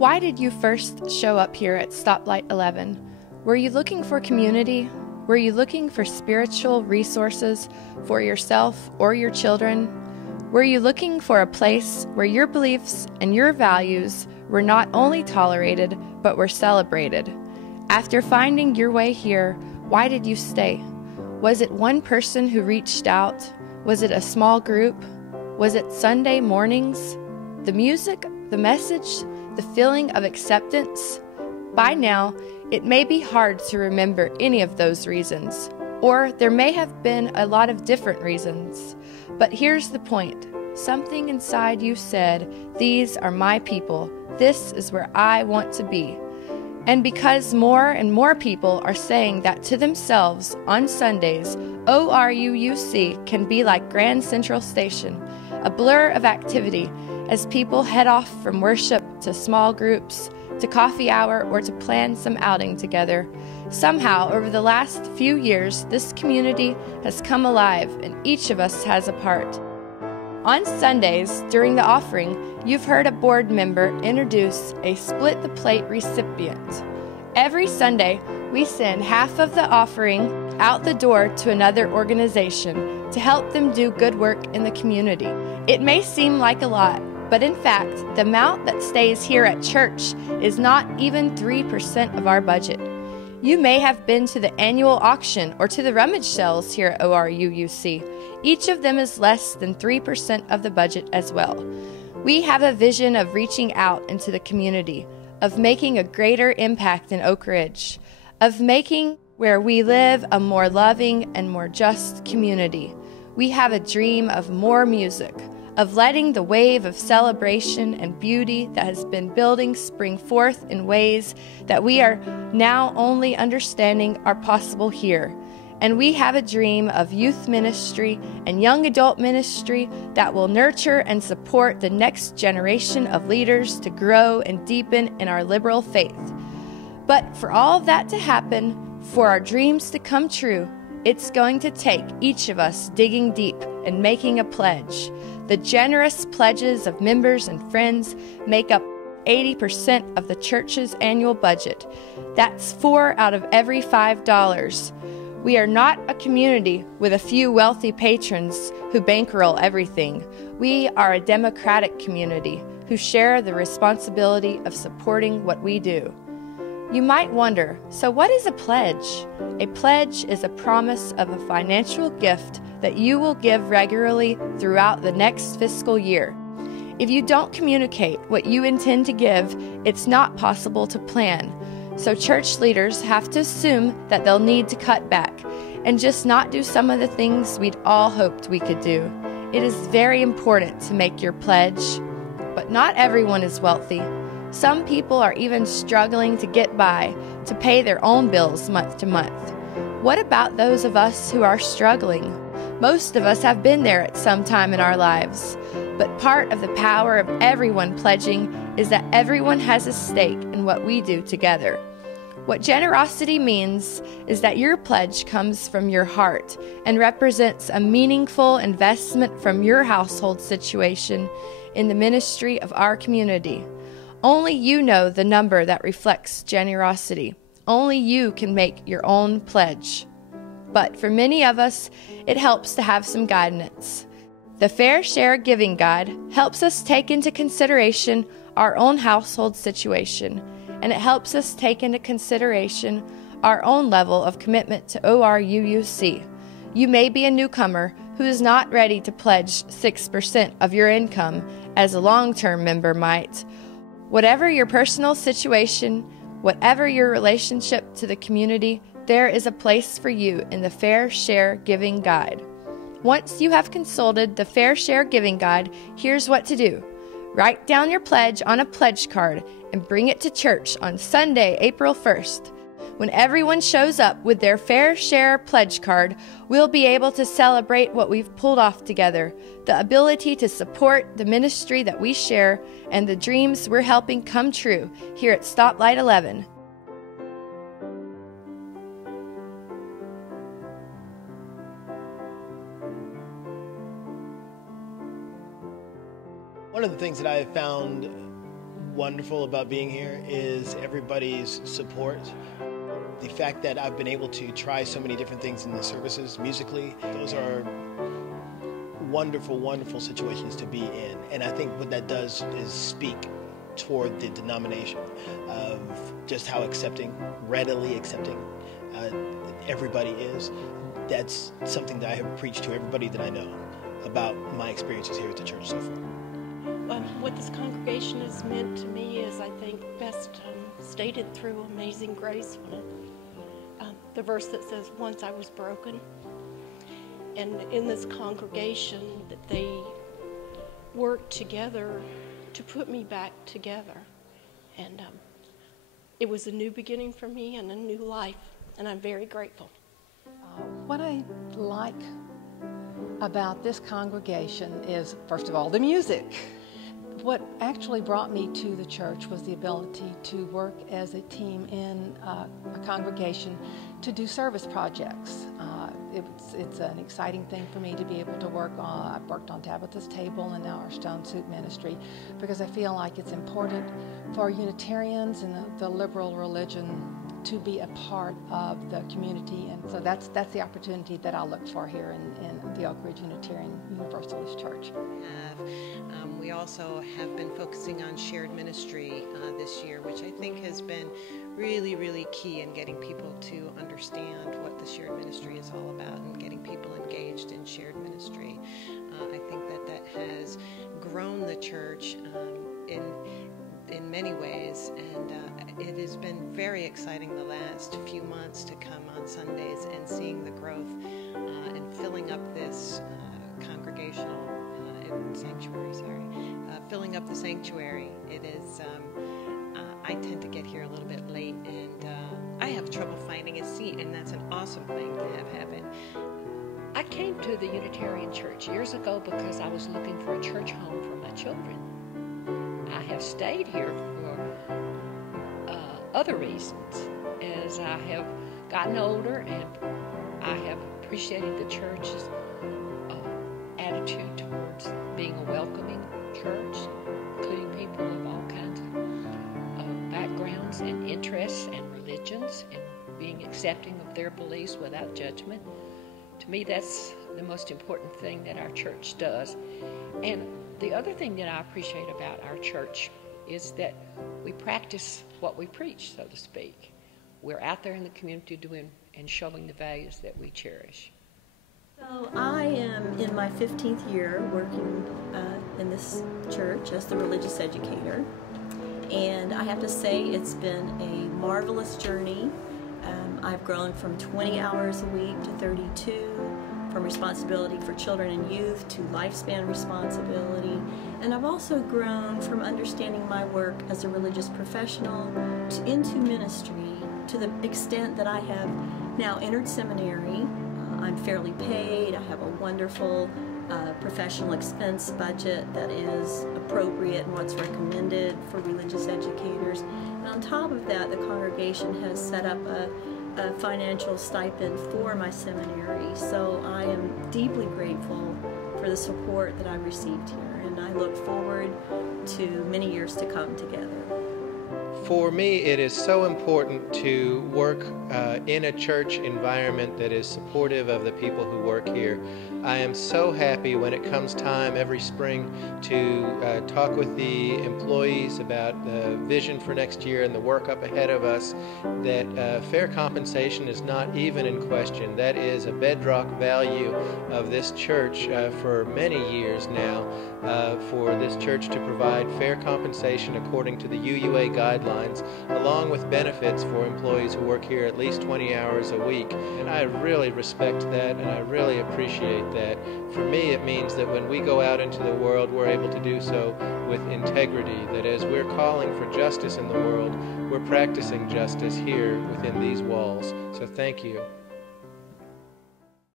Why did you first show up here at Stoplight 11? Were you looking for community? Were you looking for spiritual resources for yourself or your children? Were you looking for a place where your beliefs and your values were not only tolerated, but were celebrated? After finding your way here, why did you stay? Was it one person who reached out? Was it a small group? Was it Sunday mornings? The music, the message, the feeling of acceptance? By now, it may be hard to remember any of those reasons, or there may have been a lot of different reasons. But here's the point. Something inside you said, "These are my people. This is where I want to be." And because more and more people are saying that to themselves on Sundays, ORUUC can be like Grand Central Station, a blur of activity as people head off from worship to small groups, to coffee hour, or to plan some outing together. Somehow, over the last few years, this community has come alive and each of us has a part. On Sundays, during the offering, you've heard a board member introduce a split the plate recipient. Every Sunday, we send half of the offering out the door to another organization to help them do good work in the community. It may seem like a lot, but in fact, the amount that stays here at church is not even 3% of our budget. You may have been to the annual auction or to the rummage sales here at ORUUC. Each of them is less than 3% of the budget as well. We have a vision of reaching out into the community, of making a greater impact in Oak Ridge, of making where we live a more loving and more just community. We have a dream of more music, of letting the wave of celebration and beauty that has been building spring forth in ways that we are now only understanding are possible here. And we have a dream of youth ministry and young adult ministry that will nurture and support the next generation of leaders to grow and deepen in our liberal faith. But for all of that to happen, for our dreams to come true, it's going to take each of us digging deep and making a pledge. The generous pledges of members and friends make up 80% of the church's annual budget. That's 4 out of every $5. We are not a community with a few wealthy patrons who bankroll everything. We are a democratic community who share the responsibility of supporting what we do. You might wonder, so what is a pledge? A pledge is a promise of a financial gift that you will give regularly throughout the next fiscal year. If you don't communicate what you intend to give, it's not possible to plan. So church leaders have to assume that they'll need to cut back and just not do some of the things we'd all hoped we could do. It is very important to make your pledge, but not everyone is wealthy. Some people are even struggling to get by, to pay their own bills month to month. What about those of us who are struggling? Most of us have been there at some time in our lives. But part of the power of everyone pledging is that everyone has a stake in what we do together. What generosity means is that your pledge comes from your heart and represents a meaningful investment from your household situation in the ministry of our community. Only you know the number that reflects generosity. Only you can make your own pledge. But for many of us, it helps to have some guidance. The Fair Share Giving Guide helps us take into consideration our own household situation, and it helps us take into consideration our own level of commitment to ORUUC. You may be a newcomer who is not ready to pledge 6% of your income as a long-term member might. Whatever your personal situation, whatever your relationship to the community, there is a place for you in the Fair Share Giving Guide. Once you have consulted the Fair Share Giving Guide, here's what to do. Write down your pledge on a pledge card and bring it to church on Sunday, April 1st. When everyone shows up with their Fair Share pledge card, we'll be able to celebrate what we've pulled off together, the ability to support the ministry that we share and the dreams we're helping come true here at Stoplight 11. One of the things that I have found wonderful about being here is everybody's support. The fact that I've been able to try so many different things in the services musically, those are wonderful, wonderful situations to be in. And I think what that does is speak toward the denomination of just how accepting, readily accepting everybody is. That's something that I have preached to everybody that I know about my experiences here at the church so far. What this congregation has meant to me is, I think, best stated through Amazing Grace, when the verse that says, "Once I was broken." And in this congregation, that they worked together to put me back together. And it was a new beginning for me and a new life, and I'm very grateful. What I like about this congregation is, first of all, the music. What actually brought me to the church was the ability to work as a team in a congregation to do service projects. It's an exciting thing for me to be able to work on. I've worked on Tabitha's Table and now our Stone Soup Ministry, because I feel like it's important for Unitarians and the liberal religion to be a part of the community, and so that's the opportunity that I look for here in the Oak Ridge Unitarian Universalist Church. We also have been focusing on shared ministry this year, which I think has been really, really key in getting people to understand what the shared ministry is all about and getting people engaged in shared ministry. I think that has grown the church in many ways, and it has been very exciting the last few months to come on Sundays and seeing the growth and filling up this congregational sanctuary, filling up the sanctuary. It is, I tend to get here a little bit late, and I have trouble finding a seat, and that's an awesome thing to have happen. I came to the Unitarian Church years ago because I was looking for a church home for my children. I have stayed here for other reasons. As I have gotten older, and I have appreciated the church's attitude towards being a welcoming church, including people of all kinds of backgrounds and interests and religions, and being accepting of their beliefs without judgment. To me, that's the most important thing that our church does. And the other thing that I appreciate about our church is that we practice what we preach, so to speak. We're out there in the community doing and showing the values that we cherish. So I am in my 15th year working in this church as the religious educator, and I have to say it's been a marvelous journey. I've grown from 20 hours a week to 32, from responsibility for children and youth to lifespan responsibility, and I've also grown from understanding my work as a religious professional into ministry, to the extent that I have now entered seminary. I'm fairly paid. I have a wonderful professional expense budget that is appropriate and what's recommended for religious educators. And on top of that, the congregation has set up a financial stipend for my seminary. So I am deeply grateful for the support that I received here, and I look forward to many years to come together. For me, it is so important to work in a church environment that is supportive of the people who work here. I am so happy when it comes time every spring to talk with the employees about the vision for next year and the work up ahead of us, that fair compensation is not even in question. That is a bedrock value of this church for many years now, for this church to provide fair compensation according to the UUA guidelines, along with benefits for employees who work here at least 20 hours a week. And I really respect that, and I really appreciate that. For me, it means that when we go out into the world, we're able to do so with integrity, that as we're calling for justice in the world, we're practicing justice here within these walls. So thank you.